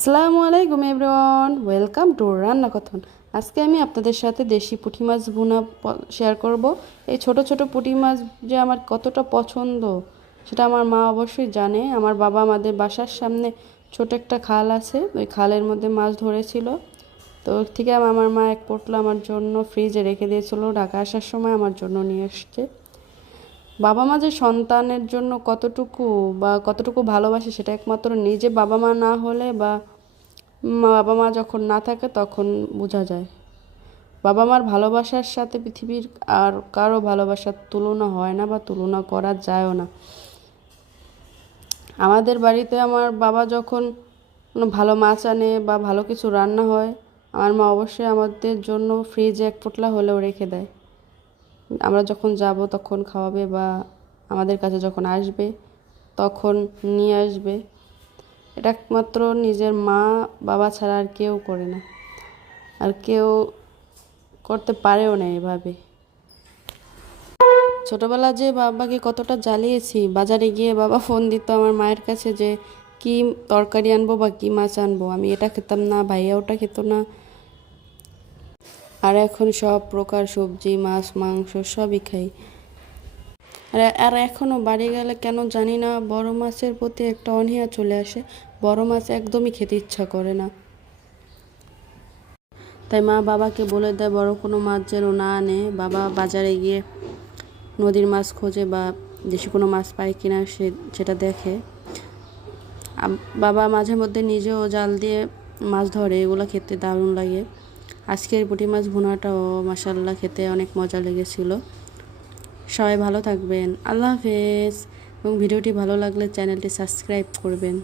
আসসালামু আলাইকুম everyone, welcome to রান্না কথন। আজকে আমি আপনাদের সাথে দেশি পুঁটি মাছ ভুনা শেয়ার করব। এই ছোট ছোট পুঁটি মাছ যে আমার কতটা পছন্দ সেটা আমার মা অবশ্যই জানে। আমার বাবা আমাদের বাসার সামনে ছোট একটা খাল আছে, ওই খালের মধ্যে মাছ ধরেছিল। তো ওর থেকে আমার মা এক পোটলা আমার জন্য ফ্রিজে রেখে দিয়েছিল, ঢাকা আসার সময় আমার জন্য নিয়ে এসছে। বাবা মা যে সন্তানের জন্য কতটুকু ভালোবাসে সেটা একমাত্র নিজে বাবা মা না হলে বা বাবা মা যখন না থাকে তখন বোঝা যায়। বাবা মার ভালোবাসার সাথে পৃথিবীর আর কারো ভালোবাসার তুলনা হয় না বা তুলনা করা যায়ও না। আমাদের বাড়িতে আমার বাবা যখন কোনো ভালো মাছ আনে বা ভালো কিছু রান্না হয়, আমার মা অবশ্যই আমাদের জন্য ফ্রিজে এক পোটলা হলেও রেখে দেয়। আমরা যখন যাব তখন খাওয়াবে বা আমাদের কাছে যখন আসবে তখন নিয়ে আসবে। এটা একমাত্র নিজের মা বাবা ছাড়া আর কেউ করে না, আর কেউ করতে পারেও না এভাবে। ছোটোবেলা যে বাবাকে কতটা জ্বালিয়েছি, বাজারে গিয়ে বাবা ফোন দিত আমার মায়ের কাছে যে কি তরকারি আনবো বা কি মাছ আনবো, আমি এটা খেতাম না, ভাইয়া ওটা খেত না। আর এখন সব প্রকার সবজি মাছ মাংস সবই খাই। আর এখনও বাড়ি গেলে কেন জানি না বড় মাছের প্রতি একটা অনীহা চলে আসে, বড় মাছ একদমই খেতে ইচ্ছা করে না। তাই মা বাবাকে বলে দেয় বড় কোনো মাছ যেন না আনে। বাবা বাজারে গিয়ে নদীর মাছ খোঁজে বা দেশি কোনো মাছ পায় কিনা সেটা দেখে। বাবা মাঝে মধ্যে নিজেও জাল দিয়ে মাছ ধরে, এগুলো খেতে দারুণ লাগে। আজকের পুঁটি মাছ ভুনাটাও মাশাআল্লাহ খেতে অনেক মজা লেগেছিল। সবাই ভালো থাকবেন, আল্লাহ হাফেজ। এবং ভিডিওটি ভালো লাগলে চ্যানেলটি সাবস্ক্রাইব করবেন।